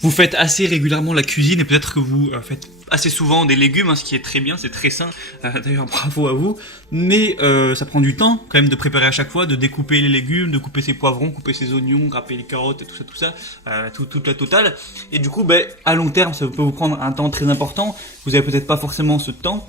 vous faites assez régulièrement la cuisine et peut-être que vous faites assez souvent des légumes, hein, ce qui est très bien, c'est très sain. D'ailleurs, bravo à vous. Mais ça prend du temps quand même de préparer à chaque fois, de découper les légumes, de couper ses poivrons, couper ses oignons, râper les carottes et tout ça, toute la totale. Et du coup, à long terme, ça peut vous prendre un temps très important. Vous avez peut-être pas forcément ce temps.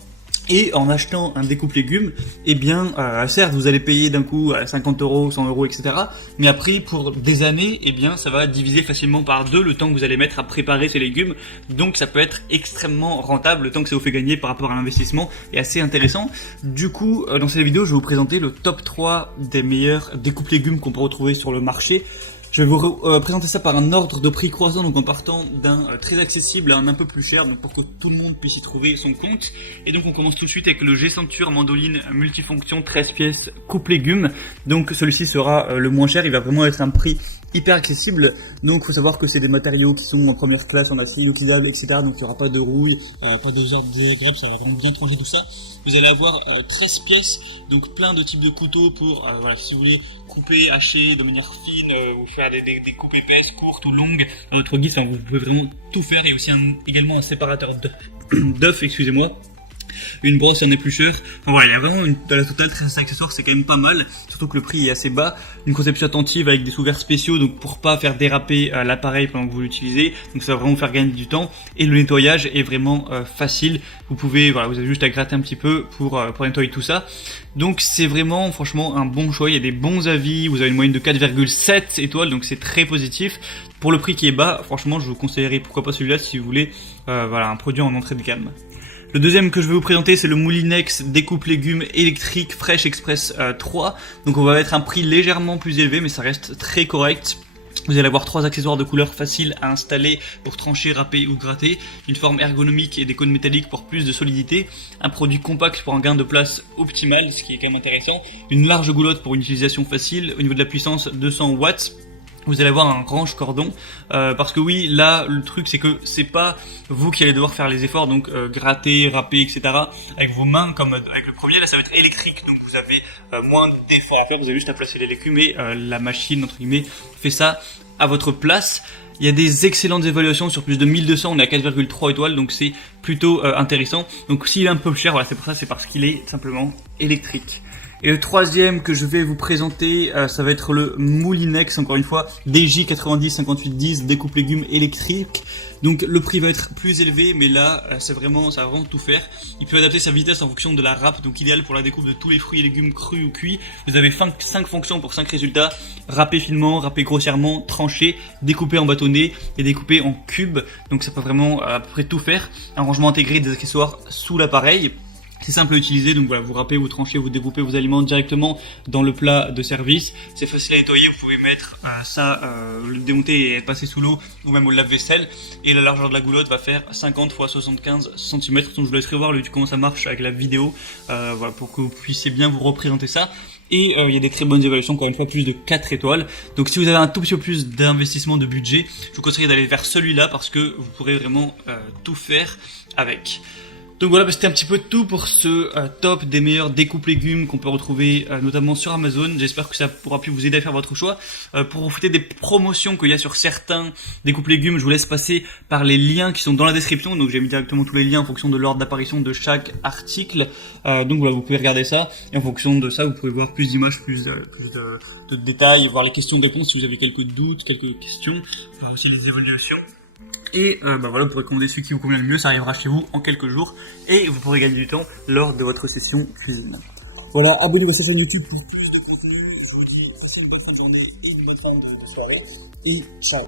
Et en achetant un découpe légumes, eh bien, certes, vous allez payer d'un coup 50 €, 100 €, etc. Mais après, pour des années, eh bien, ça va diviser facilement par 2 le temps que vous allez mettre à préparer ces légumes. Donc, ça peut être extrêmement rentable. Le temps que ça vous fait gagner par rapport à l'investissement est assez intéressant. Du coup, dans cette vidéo, je vais vous présenter le top 3 des meilleurs découpes légumes qu'on peut retrouver sur le marché. Je vais vous présenter ça par un ordre de prix croissant, donc en partant d'un très accessible à un peu plus cher, donc pour que tout le monde puisse y trouver son compte. Et donc on commence tout de suite avec le G-Ceinture Mandoline multifonction 13 pièces coupe légumes. Donc celui-ci sera le moins cher, il va vraiment être un prix hyper accessible. Donc faut savoir que c'est des matériaux qui sont en première classe en acier inoxydable, etc. Donc il n'y aura pas de rouille, pas de gerbe désagréable, ça va vraiment bien trancher tout ça. Vous allez avoir 13 pièces, donc plein de types de couteaux pour, voilà, si vous voulez couper, hacher de manière fine, ou faire des coupes épaisses, courtes ou longues, à votre guise, enfin, vous pouvez vraiment tout faire. Il y a aussi également un séparateur d'œufs, excusez-moi. Une brosse, un éplucheur. Enfin, voilà, il y a vraiment dans la totale 13 accessoires, c'est quand même pas mal. Surtout que le prix est assez bas. Une conception attentive avec des sous-verres spéciaux, donc pour pas faire déraper l'appareil pendant que vous l'utilisez. Donc ça va vraiment faire gagner du temps. Et le nettoyage est vraiment facile. Vous pouvez, voilà, vous avez juste à gratter un petit peu pour nettoyer tout ça. Donc c'est vraiment, franchement, un bon choix. Il y a des bons avis. Vous avez une moyenne de 4,7 étoiles, donc c'est très positif. Pour le prix qui est bas, franchement, je vous conseillerais pourquoi pas celui-là si vous voulez, voilà, un produit en entrée de gamme. Le deuxième que je vais vous présenter, c'est le Moulinex découpe légumes électrique Fresh Express 3. Donc on va mettre un prix légèrement plus élevé, mais ça reste très correct. Vous allez avoir 3 accessoires de couleur faciles à installer pour trancher, râper ou gratter, une forme ergonomique et des cônes métalliques pour plus de solidité, un produit compact pour un gain de place optimal, ce qui est quand même intéressant, une large goulotte pour une utilisation facile, au niveau de la puissance 200 watts. Vous allez avoir un range cordon, parce que oui, là, le truc c'est que c'est pas vous qui allez devoir faire les efforts, donc gratter, râper, etc. avec vos mains comme avec le premier. Là, ça va être électrique, donc vous avez moins d'efforts à faire. Vous avez juste à placer les légumes et la machine entre guillemets fait ça à votre place. Il y a des excellentes évaluations sur plus de 1200, on est à 4,3 étoiles, donc c'est plutôt intéressant. Donc s'il est un peu cher, voilà, c'est pour ça, c'est parce qu'il est simplement électrique. Et le troisième que je vais vous présenter, ça va être le Moulinex, encore une fois, DJ905810 découpe légumes électrique. Donc le prix va être plus élevé, mais là, ça va vraiment tout faire. Il peut adapter sa vitesse en fonction de la râpe, donc idéal pour la découpe de tous les fruits et légumes crus ou cuits. Vous avez 5 fonctions pour 5 résultats: râper finement, râper grossièrement, trancher, découper en bâtonnets et découper en cubes. Donc ça peut vraiment à peu près tout faire. Un rangement intégré des accessoires sous l'appareil. C'est simple à utiliser, donc voilà, vous râpez, vous tranchez, vous découpez vos aliments directement dans le plat de service. C'est facile à nettoyer, vous pouvez mettre le démonter et passer sous l'eau ou même au lave-vaisselle. Et la largeur de la goulotte va faire 50 x 75 cm. Donc je vous laisserai voir comment ça marche avec la vidéo, voilà, pour que vous puissiez bien vous représenter ça. Et il y a des très bonnes évaluations, encore une fois, plus de 4 étoiles. Donc si vous avez un tout petit peu plus d'investissement de budget, je vous conseille d'aller vers celui-là parce que vous pourrez vraiment tout faire avec. Donc voilà, c'était un petit peu tout pour ce top des meilleurs découpes légumes qu'on peut retrouver notamment sur Amazon. J'espère que ça pourra pu vous aider à faire votre choix. Pour profiter des promotions qu'il y a sur certains découpes légumes, je vous laisse passer par les liens qui sont dans la description. Donc j'ai mis directement tous les liens en fonction de l'ordre d'apparition de chaque article. Donc voilà, vous pouvez regarder ça. Et en fonction de ça, vous pouvez voir plus d'images, plus de détails, voir les questions-réponses si vous avez quelques doutes, quelques questions, aussi les évaluations. Et voilà, vous pourrez commander celui qui vous convient le mieux, ça arrivera chez vous en quelques jours et vous pourrez gagner du temps lors de votre session cuisine. Voilà, abonnez-vous à cette chaîne YouTube pour plus de contenu. Je vous dis passez une bonne fin de journée et une bonne fin de soirée et ciao.